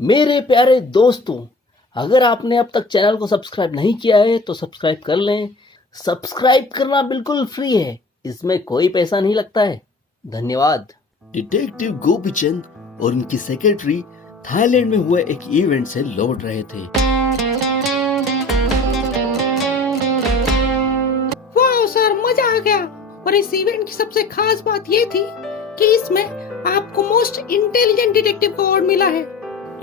मेरे प्यारे दोस्तों, अगर आपने अब तक चैनल को सब्सक्राइब नहीं किया है तो सब्सक्राइब कर लें। सब्सक्राइब करना बिल्कुल फ्री है, इसमें कोई पैसा नहीं लगता है। धन्यवाद। डिटेक्टिव गोपीचंद और उनकी सेक्रेटरी थाईलैंड में हुए एक इवेंट से लौट रहे थे। वाह सर, मजा आ गया। और इस इवेंट की सबसे खास बात ये थी कि इसमें आपको मोस्ट इंटेलिजेंट डिटेक्टिव का अवार्ड मिला है।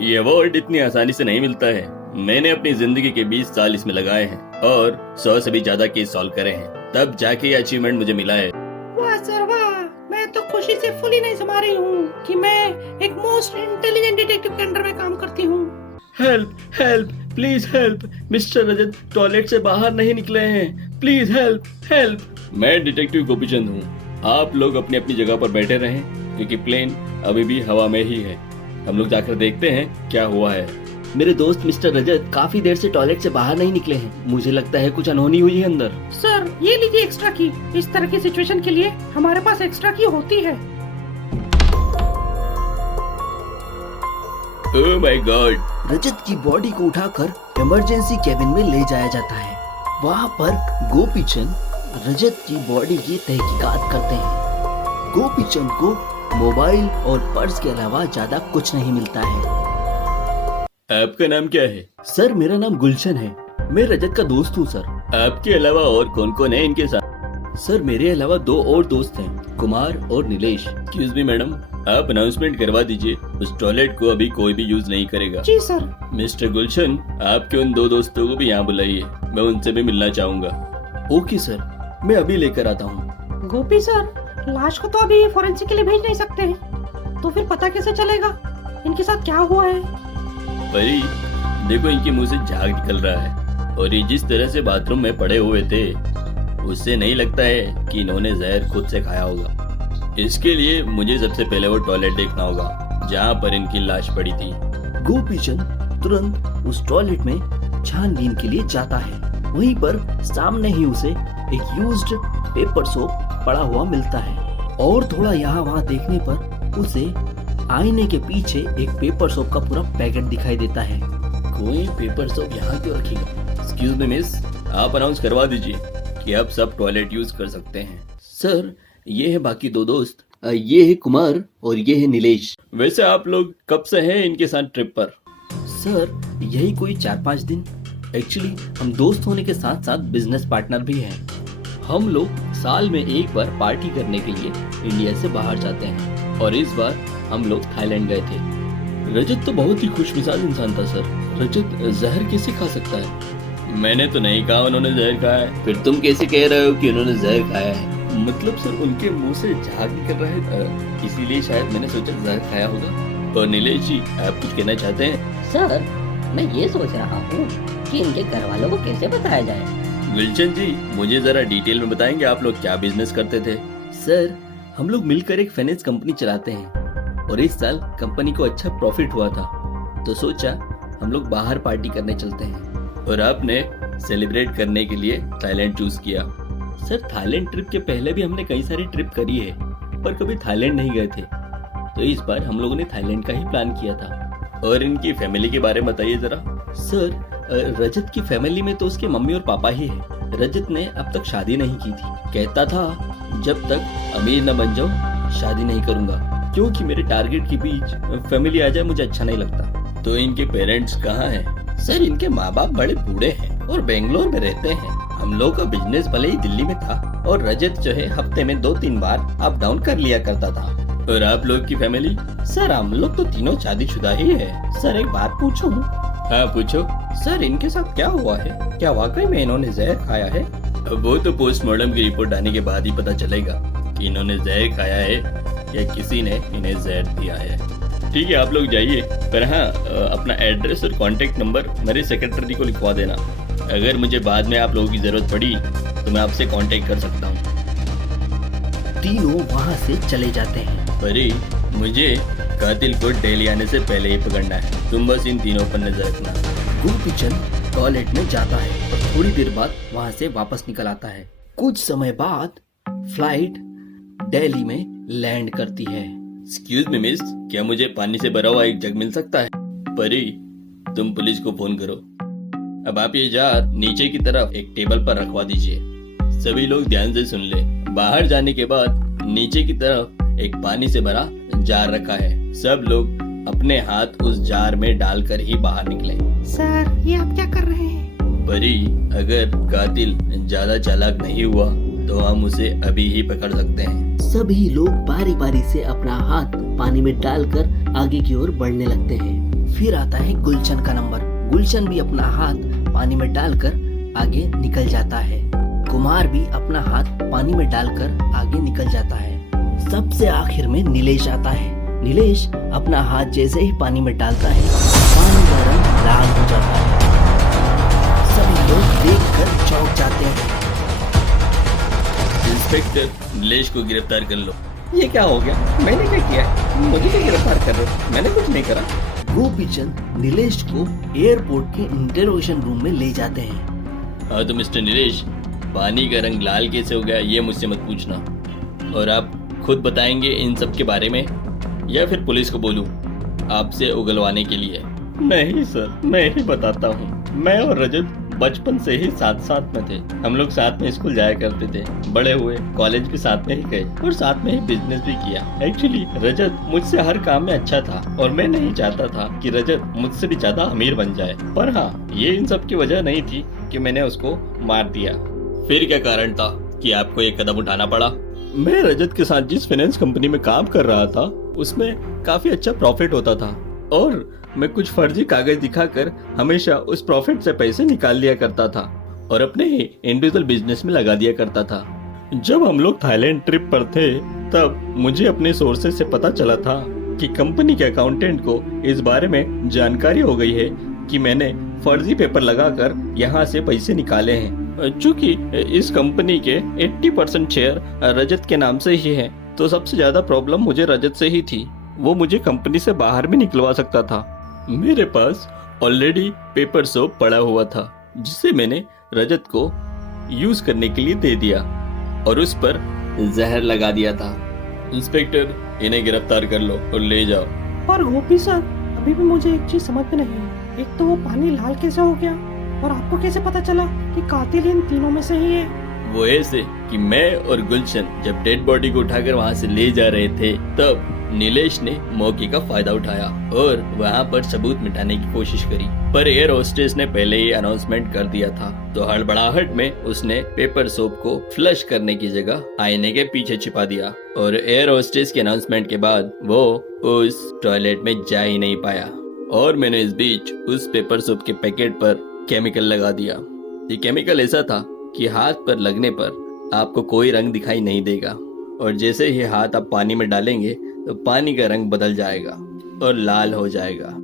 ये अवार्ड इतनी आसानी से नहीं मिलता है। मैंने अपनी जिंदगी के 20 साल इसमें लगाए हैं और 100 से भी ज्यादा केस सॉल्व करे हैं, तब जाके ये अचीवमेंट मुझे मिला है। वाह सर वाह, मैं तो खुशी से फुली नहीं समा रही हूँ कि मैं एक मोस्ट इंटेलिजेंट डिटेक्टिव के अंडर में काम करती हूँ। Help help please help, mister Rajat toilet से बाहर नहीं निकले हैं, प्लीज हेल्प हेल्प। मैं डिटेक्टिव गोपीचंद हूँ, आप लोग अपनी अपनी जगह पर बैठे रहें क्योंकि प्लेन अभी भी हवा में ही है। हम लोग जाकर देखते हैं क्या हुआ है। मेरे दोस्त मिस्टर रजत काफी देर से टॉयलेट से बाहर नहीं निकले हैं। मुझे लगता है कुछ अनहोनी हुई है अंदर। सर ये लीजिए एक्स्ट्रा की। इस तरह की सिचुएशन के लिए हमारे पास एक्स्ट्रा की होती है। Oh my God. रजत की बॉडी को उठाकर इमरजेंसी केबिन में ले जाया जाता है। वहाँ पर गोपीचंद रजत की बॉडी की तहकीकात करते हैं। गोपीचंद को मोबाइल और पर्स के अलावा ज्यादा कुछ नहीं मिलता है। आपका नाम क्या है? सर मेरा नाम गुलशन है, मैं रजत का दोस्त हूँ सर। आपके अलावा और कौन कौन है इनके साथ? सर मेरे अलावा 2 और दोस्त हैं, कुमार और नीलेश। एक्सक्यूज मी मैडम, आप अनाउंसमेंट करवा दीजिए, उस टॉयलेट को अभी कोई भी यूज नहीं करेगा। जी सर। मिस्टर गुलशन, आपके उन 2 दोस्तों को भी यहाँ बुलाइए, मैं उनसे भी मिलना चाहूँगा। ओके सर, मैं अभी लेकर आता हूँ। गोपी सर, लाश को तो अभी फोरेंसिक के लिए भेज नहीं सकते हैं, तो फिर पता कैसे चलेगा इनके साथ क्या हुआ है? परी, देखो इनके मुंह से झाग निकल रहा है और ये जिस तरह से बाथरूम में पड़े हुए थे उससे नहीं लगता है कि इन्होंने जहर खुद से खाया होगा। इसके लिए मुझे सबसे पहले वो टॉयलेट देखना होगा जहाँ पर इनकी लाश पड़ी थी। गोपीचंद तुरंत उस टॉयलेट में छानबीन के लिए जाता है। वहीं पर सामने ही उसे एक यूज्ड पेपर सोप पड़ा हुआ मिलता है और थोड़ा यहाँ वहाँ देखने पर उसे आईने के पीछे एक पेपर सोप का पूरा पैकेट दिखाई देता है। कोई पेपर सोप यहाँ क्यों रखेगा? एक्सक्यूज मी मिस, आप अनाउंस करवा दीजिए कि आप सब टॉयलेट यूज कर सकते हैं। सर ये है बाकी 2 दोस्त, ये है कुमार और ये है नीलेश। वैसे आप लोग कब से हैं इनके साथ ट्रिप पर? सर यही कोई 4-5 दिन। एक्चुअली हम दोस्त होने के साथ साथ बिजनेस पार्टनर भी हैं। हम लोग साल में एक बार पार्टी करने के लिए इंडिया से बाहर जाते हैं और इस बार हम लोग थाईलैंड गए थे। रजत तो बहुत ही खुशमिजाज इंसान था सर। रजत जहर कैसे खा सकता है? मैंने तो नहीं कहा उन्होंने जहर खाया है। फिर तुम कैसे कह रहे हो कि उन्होंने जहर खाया है? मतलब सर उनके मुंह से झाग निकल रहा है, इसीलिए शायद मैंने सोचा जहर खाया होगा। और नीलेश जी, आप कुछ कहना चाहते हैं? सर मैं ये सोच रहा हूँ कि इनके घर वालों को कैसे बताया जाए। गुलशन जी, मुझे जरा डिटेल में बताएंगे आप लोग क्या बिजनेस करते थे? सर हम लोग मिलकर एक फाइनेंस कंपनी चलाते हैं और इस साल कंपनी को अच्छा प्रॉफिट हुआ था तो सोचा हम लोग बाहर पार्टी करने चलते हैं। और आपने सेलिब्रेट करने के लिए थाईलैंड चूज किया? सर थाईलैंड ट्रिप के पहले भी हमने कई सारी ट्रिप करी है पर कभी थाईलैंड नहीं गए थे, तो इस बार हम लोगों ने थाईलैंड का ही प्लान किया था। और इनकी फैमिली के बारे में बताइए जरा। सर रजत की फैमिली में तो उसके मम्मी और पापा ही है। रजत ने अब तक शादी नहीं की थी, कहता था जब तक अमीर न बन जाऊं शादी नहीं करूंगा क्योंकि मेरे टारगेट के बीच फैमिली आ जाए मुझे अच्छा नहीं लगता। तो इनके पेरेंट्स कहाँ हैं? सर इनके माँ बाप बड़े बूढ़े हैं और बेंगलोर में रहते हैं। हम लोग का बिजनेस भले ही दिल्ली में था और रजत जो है हफ्ते में 2-3 बार अप डाउन कर लिया करता था। और आप लोग की फैमिली? सर हम लोग तो तीनों शादीशुदा ही है। सर एक बात पूछूं? हाँ पूछो। सर इनके साथ क्या हुआ है? क्या वाकई में इन्होंने जहर खाया है? वो तो पोस्टमार्टम की रिपोर्ट आने के बाद ही पता चलेगा कि इन्होंने जहर खाया है या किसी ने इन्हें जहर दिया है। ठीक है, आप लोग जाइए, पर हाँ अपना एड्रेस और कांटेक्ट नंबर मेरे सेक्रेटरी को लिखवा देना। अगर मुझे बाद में आप लोगों की जरूरत पड़ी तो मैं आपसे कांटेक्ट कर सकता हूँ। तीनों वहाँ से चले जाते हैं। परी, मुझे कातिल को दिल्ली आने से पहले ही पकड़ना है, तुम बस इन तीनों पर नजर रखना। गोपीचंद टॉयलेट में जाता है और थोड़ी देर बाद वहाँ से वापस निकल आता है। कुछ समय बाद फ्लाइट दिल्ली में लैंड करती है। एक्सक्यूज मी मिस, क्या मुझे पानी से भरा हुआ एक जग मिल सकता है? परी, तुम पुलिस को फोन करो। अब आप ये जार नीचे की तरफ एक टेबल पर रखवा दीजिए। सभी लोग ध्यान से सुन ले। बाहर जाने के बाद नीचे की तरफ एक पानी से भरा जार रखा है। सब लोग अपने हाथ उस जार में डालकर ही बाहर निकले। सर, ये आप क्या कर रहे हैं? परी, अगर कातिल ज्यादा चालाक नहीं हुआ तो हम उसे अभी ही पकड़ सकते हैं। सभी लोग बारी बारी से अपना हाथ पानी में डालकर आगे की ओर बढ़ने लगते हैं। फिर आता है गुलशन का नंबर। गुलशन भी अपना हाथ पानी में डालकर आगे निकल जाता है। कुमार भी अपना हाथ पानी में डालकर आगे निकल जाता है। सबसे आखिर में नीलेश आता है। नीलेश अपना हाथ जैसे ही पानी में डालता है, पानी का रंग लाल हो जाता है। सभी लोग देखकर चौंक जाते हैं। इंस्पेक्टर, नीलेश को गिरफ्तार कर लो। ये क्या हो गया? मैंने क्या किया? मुझे क्या गिरफ्तार कर रहे हो? मैंने कुछ नहीं करा। गोपीचंद नीलेश को एयरपोर्ट के इंटरोगेशन रूम में ले जाते हैं। हाँ तो मिस्टर नीलेश, पानी का रंग लाल कैसे हो गया ये मुझसे मत पूछना। और आप खुद बताएंगे इन सब के बारे में या फिर पुलिस को बोलूं आपसे उगलवाने के लिए? नहीं सर, मैं ही बताता हूँ। मैं और रजत बचपन से ही साथ साथ में थे। हम लोग साथ में स्कूल जाया करते थे, बड़े हुए, कॉलेज भी साथ में ही गए और साथ में ही बिजनेस भी किया। एक्चुअली रजत मुझसे हर काम में अच्छा था और मैं नहीं चाहता था कि रजत मुझसे भी ज्यादा अमीर बन जाए। पर हाँ, ये इन सब की वजह नहीं थी कि मैंने उसको मार दिया। फिर क्या कारण था कि आपको ये कदम उठाना पड़ा? मैं रजत के साथ जिस फाइनेंस कंपनी में काम कर रहा था उसमें काफी अच्छा प्रॉफिट होता था और मैं कुछ फर्जी कागज दिखाकर हमेशा उस प्रॉफिट से पैसे निकाल लिया करता था और अपने ही इंडिविजुअल बिजनेस में लगा दिया करता था। जब हम लोग थाईलैंड ट्रिप पर थे तब मुझे अपने सोर्सेज से पता चला था कि कंपनी के अकाउंटेंट को इस बारे में जानकारी हो गई है कि मैंने फर्जी पेपर लगाकर यहाँ से पैसे निकाले हैं। चूंकि इस कंपनी के 80% शेयर रजत के नाम से ही है तो सबसे ज्यादा प्रॉब्लम मुझे रजत से ही थी। वो मुझे कंपनी से बाहर भी निकलवा सकता था। मेरे पास ऑलरेडी पेपर सोप पड़ा हुआ था जिसे मैंने रजत को यूज करने के लिए दे दिया और उस पर जहर लगा दिया था। इंस्पेक्टर, इन्हें गिरफ्तार कर लो और ले जाओ। पर गोपी सर, अभी भी मुझे एक चीज समझ में नहीं है। एक तो वो पानी लाल कैसे हो गया और आपको कैसे पता चला कि कातिल इन तीनों में से ही है? वो ऐसे कि मैं और गुलशन जब डेड बॉडी को उठाकर वहाँ से ले जा रहे थे तब नीलेश ने मौके का फायदा उठाया और वहाँ पर सबूत मिटाने की कोशिश करी। पर एयर होस्टेस ने पहले ही अनाउंसमेंट कर दिया था तो हड़बड़ाहट में उसने पेपर सोप को फ्लश करने की जगह आईने के पीछे छिपा दिया और एयर होस्टेस के अनाउंसमेंट के बाद वो उस टॉयलेट में जा ही नहीं पाया और मैंने इस बीच उस पेपर सोप के पैकेट पर केमिकल लगा दिया। ये केमिकल ऐसा था कि हाथ पर लगने पर आपको कोई रंग दिखाई नहीं देगा और जैसे ही हाथ आप पानी में डालेंगे तो पानी का रंग बदल जाएगा और लाल हो जाएगा।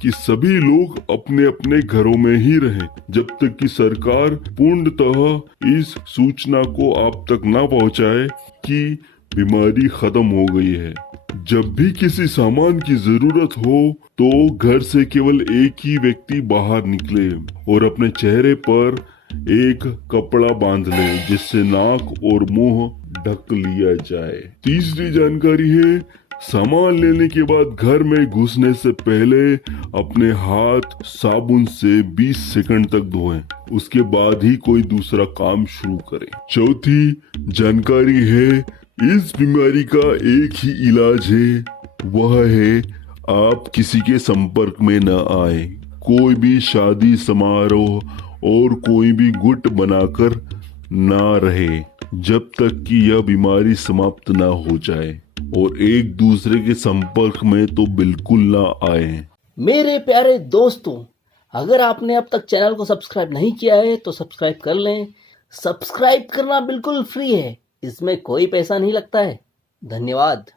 कि सभी लोग अपने अपने घरों में ही रहें जब तक कि सरकार पूर्णतः इस सूचना को आप तक ना पहुंचाए कि बीमारी खत्म हो गई है। जब भी किसी सामान की जरूरत हो तो घर से केवल एक ही व्यक्ति बाहर निकले और अपने चेहरे पर एक कपड़ा बांध ले जिससे नाक और मुंह ढक लिया जाए। तीसरी जानकारी है, सामान लेने के बाद घर में घुसने से पहले अपने हाथ साबुन से 20 सेकंड तक धोएं, उसके बाद ही कोई दूसरा काम शुरू करें। चौथी जानकारी है, इस बीमारी का एक ही इलाज है, वह है आप किसी के संपर्क में न आए। कोई भी शादी समारोह और कोई भी गुट बनाकर ना रहे जब तक कि यह बीमारी समाप्त ना हो जाए और एक दूसरे के संपर्क में तो बिल्कुल ना आए। मेरे प्यारे दोस्तों, अगर आपने अब तक चैनल को सब्सक्राइब नहीं किया है तो सब्सक्राइब कर लें। सब्सक्राइब करना बिल्कुल फ्री है, इसमें कोई पैसा नहीं लगता है। धन्यवाद।